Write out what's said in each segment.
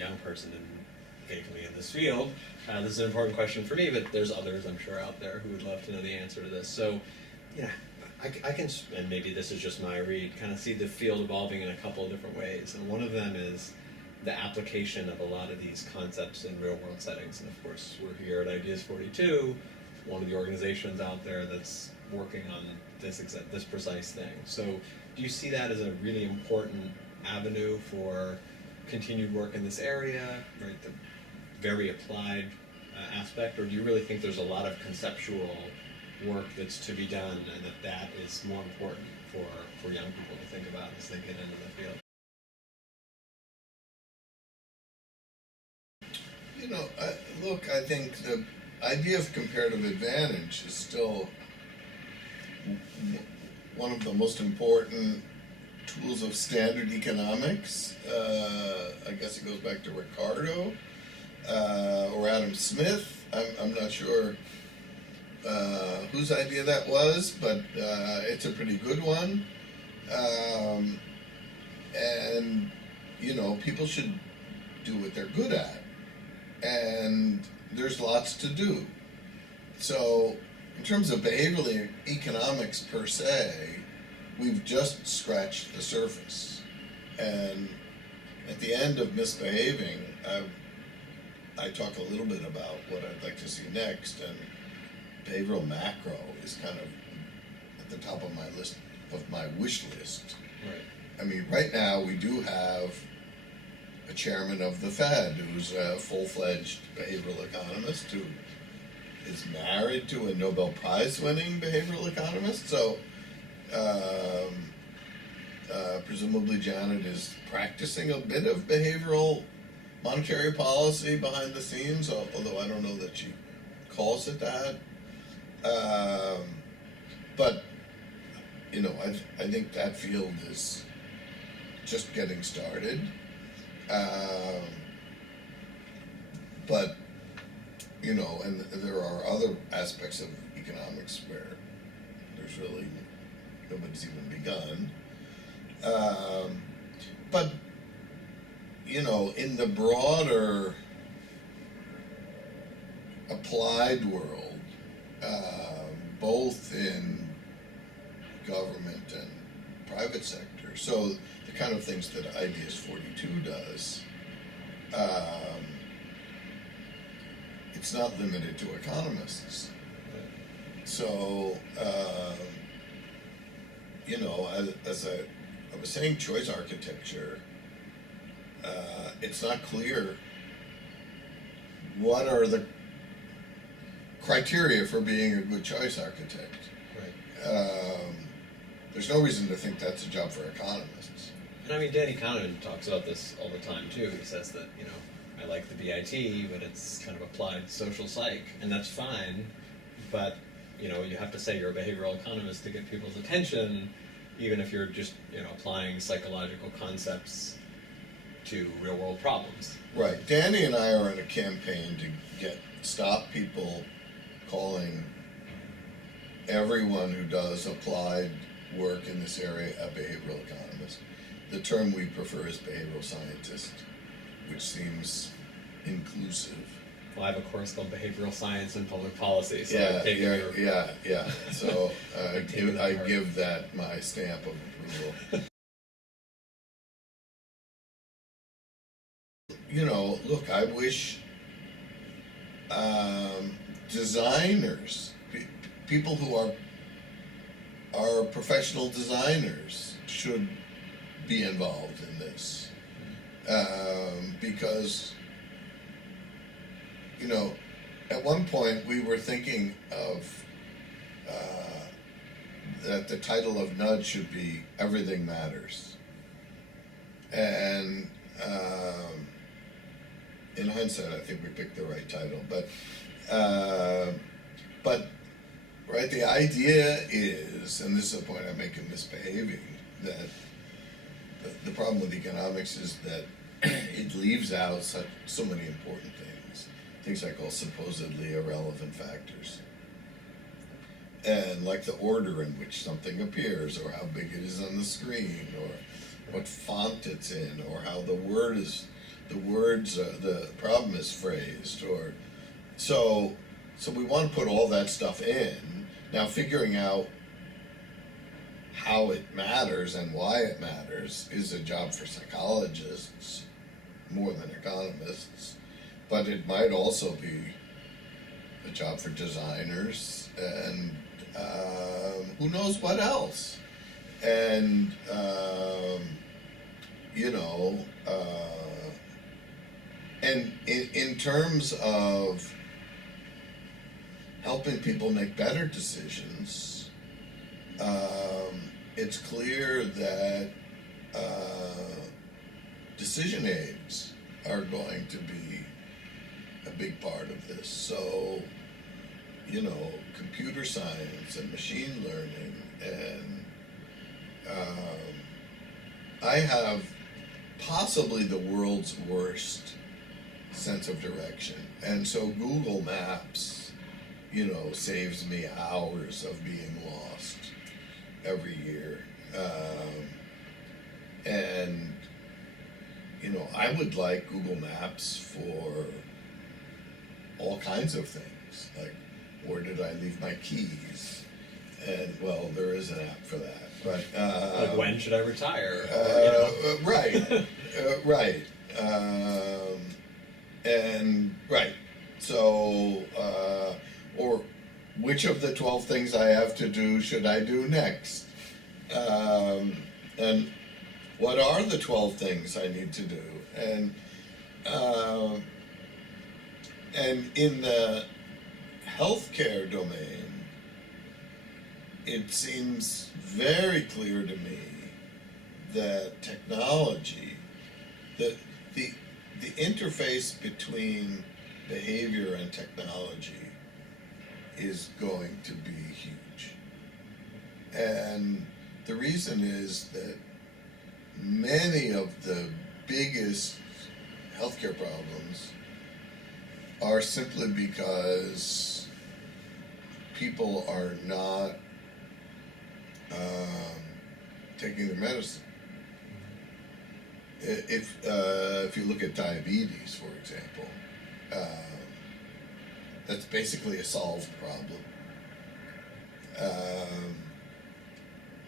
young person vaguely in this field, this is an important question for me, but there's others I'm sure out there who would love to know the answer to this. So, yeah, I can, and maybe this is just my read, kind of see the field evolving in a couple of different ways. And one of them is the application of a lot of these concepts in real world settings. And of course, we're here at Ideas 42, one of the organizations out there that's working on this precise thing. So do you see that as a really important avenue for continued work in this area, right? The very applied aspect, or do you really think there's a lot of conceptual work that's to be done, and that is more important for young people to think about as they get into the field? You know, I think the idea of comparative advantage is still one of the most important tools of standard economics. I guess it goes back to Ricardo or Adam Smith. I'm not sure whose idea that was, but it's a pretty good one. And, you know, people should do what they're good at. And there's lots to do. So, in terms of behavioral economics per se, we've just scratched the surface. And at the end of Misbehaving, I talk a little bit about what I'd like to see next, and behavioral macro is kind of at the top of my list, of my wish list. Right. I mean, right now we do have a chairman of the Fed who's a full-fledged behavioral economist who is married to a Nobel Prize-winning behavioral economist. So presumably Janet is practicing a bit of behavioral monetary policy behind the scenes, although I don't know that she calls it that. But, you know, I think that field is just getting started. But, you know, and there are other aspects of economics where there's really, nobody's even begun. But, you know, in the broader applied world, both in government and private sector, so the kind of things that Ideas 42 does, it's not limited to economists. So, you know, as I was saying, choice architecture, it's not clear what are the criteria for being a good choice architect. Right. There's no reason to think that's a job for economists. And I mean, Danny Kahneman talks about this all the time too. He says that, you know, I like the BIT, but it's kind of applied social psych, and that's fine. But, you know, you have to say you're a behavioral economist to get people's attention, even if you're just, you know, applying psychological concepts to real world problems. Right. Danny and I are in a campaign to stop people calling everyone who does applied work in this area a behavioral economist. The term we prefer is behavioral scientist, which seems inclusive. Well, I have a course called Behavioral Science and Public Policy, so yeah. So I give that my stamp of approval. You know, look, I wish designers, people who are professional designers, should be involved in this, because, you know, at one point we were thinking of that the title of Nudge should be Everything Matters, and in hindsight, I think we picked the right title, but right, the idea is, and this is a point I make in Misbehaving, that the problem with economics is that it leaves out so many important things I call supposedly irrelevant factors, and like the order in which something appears, or how big it is on the screen, or what font it's in, or how the word is the words, the problem is phrased, or so we want to put all that stuff in. Now, figuring out how it matters and why it matters is a job for psychologists more than economists, but it might also be a job for designers and who knows what else. And you know, and in terms of helping people make better decisions, it's clear that decision aids are going to be a big part of this. So, you know, computer science and machine learning, and I have possibly the world's worst sense of direction, and so Google Maps, you know, saves me hours of being lost every year. And you know, I would like Google Maps for all kinds of things, like where did I leave my keys? And well, there is an app for that, but like when should I retire? Right, right, and right. So, or which of the 12 things I have to do should I do next? And what are the 12 things I need to do? And in the healthcare domain, it seems very clear to me that technology, the interface between behavior and technology is going to be huge. And the reason is that many of the biggest healthcare problems are simply because people are not taking their medicine. If you look at diabetes, for example, that's basically a solved problem.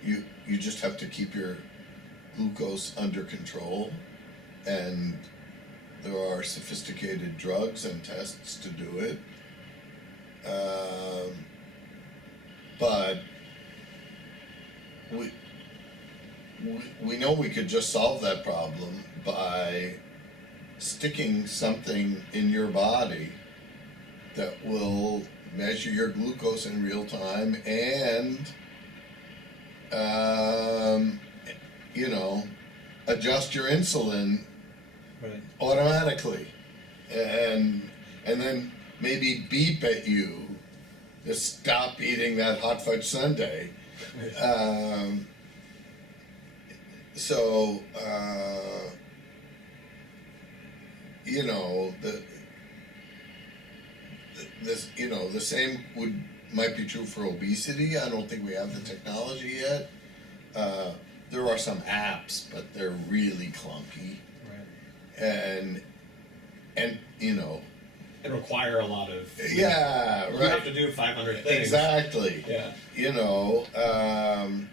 You just have to keep your glucose under control, and there are sophisticated drugs and tests to do it. But we know we could just solve that problem by sticking something in your body that will measure your glucose in real time and you know, adjust your insulin automatically, and then maybe beep at you to stop eating that hot fudge sundae. So you know, the same might be true for obesity. I don't think we have the technology yet. There are some apps, but they're really clunky. Right. And you know, and require a lot of you have to do 500 things. Exactly. Yeah. You know,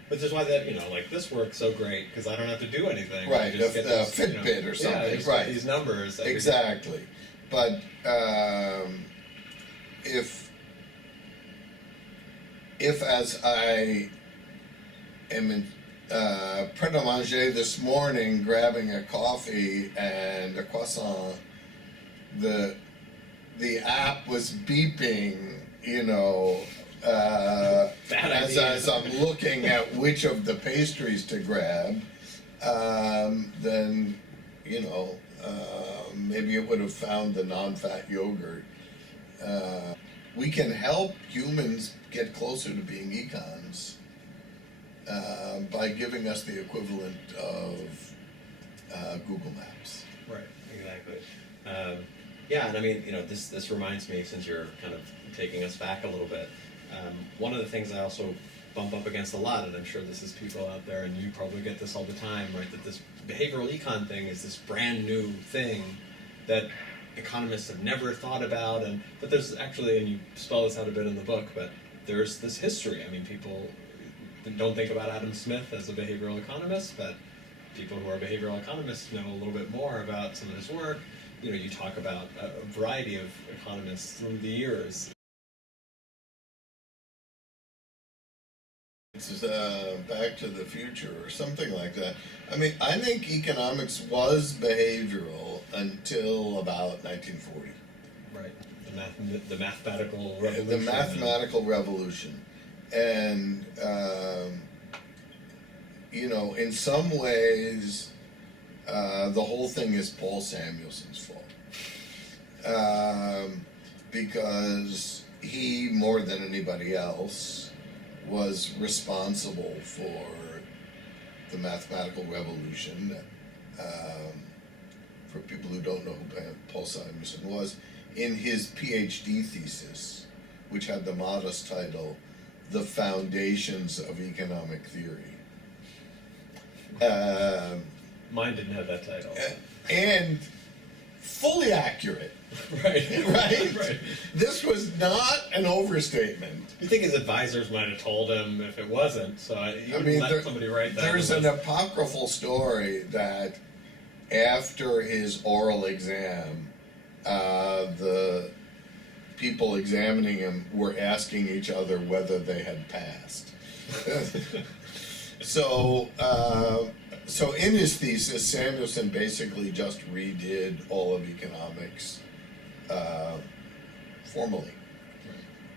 which is why that, you know, like this works so great because I don't have to do anything. Right. I just get the Fitbit or something. Yeah, just right. Get these numbers. Exactly. But if as I am in pret-a-manger this morning, grabbing a coffee and a croissant, the app was beeping, you know, as I'm looking at which of the pastries to grab, then, you know, maybe it would have found the non-fat yogurt. We can help humans get closer to being econs by giving us the equivalent of Google Maps. Right, exactly. Yeah, and I mean, you know, this reminds me, since you're kind of taking us back a little bit, one of the things I also bump up against a lot, and I'm sure this is people out there, and you probably get this all the time, right? That this behavioral econ thing is this brand new thing that economists have never thought about, but there's actually, and you spell this out a bit in the book, but there's this history. I mean, people don't think about Adam Smith as a behavioral economist, but people who are behavioral economists know a little bit more about some of his work. You know, you talk about a variety of economists through the years. It's Back to the Future or something like that. I mean, I think economics was behavioral until about 1940. Right. The mathematical revolution. The mathematical revolution. And, you know, in some ways, the whole thing is Paul Samuelson's fault. Because he, more than anybody else, was responsible for the mathematical revolution. For people who don't know who Paul Samuelson was, in his PhD thesis, which had the modest title, "The Foundations of Economic Theory." Mine didn't have that title. And fully accurate. Right. Right? Right. This was not an overstatement. You think his advisors might have told him if it wasn't, so you wouldn't let somebody write that. There's an apocryphal story that after his oral exam, the people examining him were asking each other whether they had passed. So in his thesis, Samuelson basically just redid all of economics formally,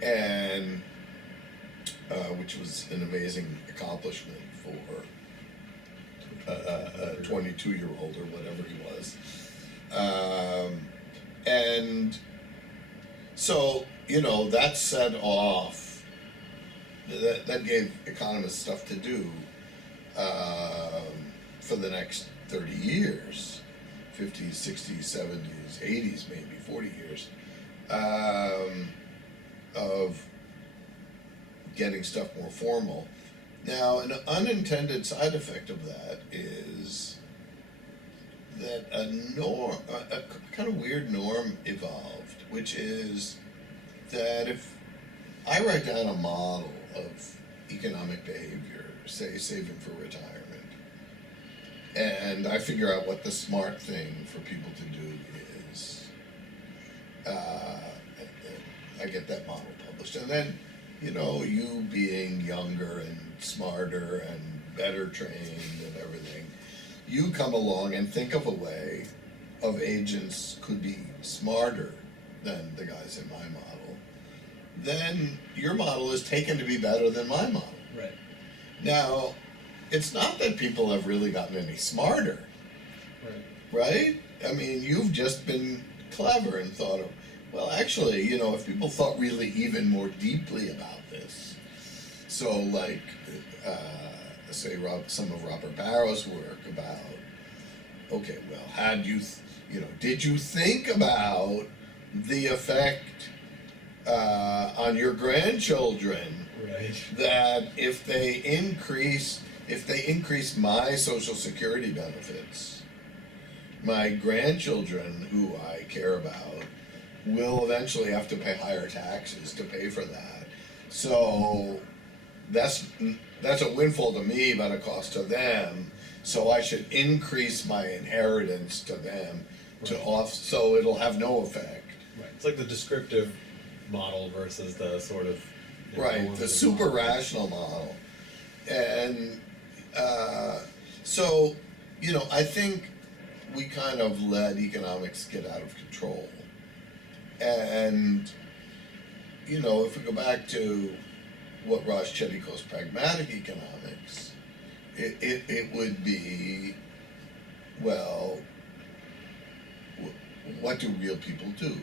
and which was an amazing accomplishment for a 22-year-old or whatever he was. And so, you know, that set off, that gave economists stuff to do for the next 30 years, 50s, 60s, 70s, 80s, maybe 40 years, of getting stuff more formal. Now, an unintended side effect of that is that a kind of weird norm evolved, which is that if I write down a model of economic behavior, say saving for retirement, and I figure out what the smart thing for people to do is, I get that model published, and then, you know, you being younger and smarter and better trained and everything, you come along and think of a way of agents could be smarter than the guys in my model, then your model is taken to be better than my model. Right. Now, it's not that people have really gotten any smarter, right? I mean, you've just been clever and thought of, well, actually, you know, if people thought really even more deeply about this, so like, say, some of Robert Barrow's work about, okay, well, did you think about the effect on your grandchildren, right, that if they increase my Social Security benefits, my grandchildren, who I care about, will eventually have to pay higher taxes to pay for that. So that's a windfall to me, but a cost to them. So I should increase my inheritance to them so it'll have no effect. Right. It's like the descriptive model versus the sort of the super rational model. And so, you know, I think we kind of let economics get out of control. And, you know, if we go back to what Ross Chetty calls pragmatic economics, it would be, well, what do real people do?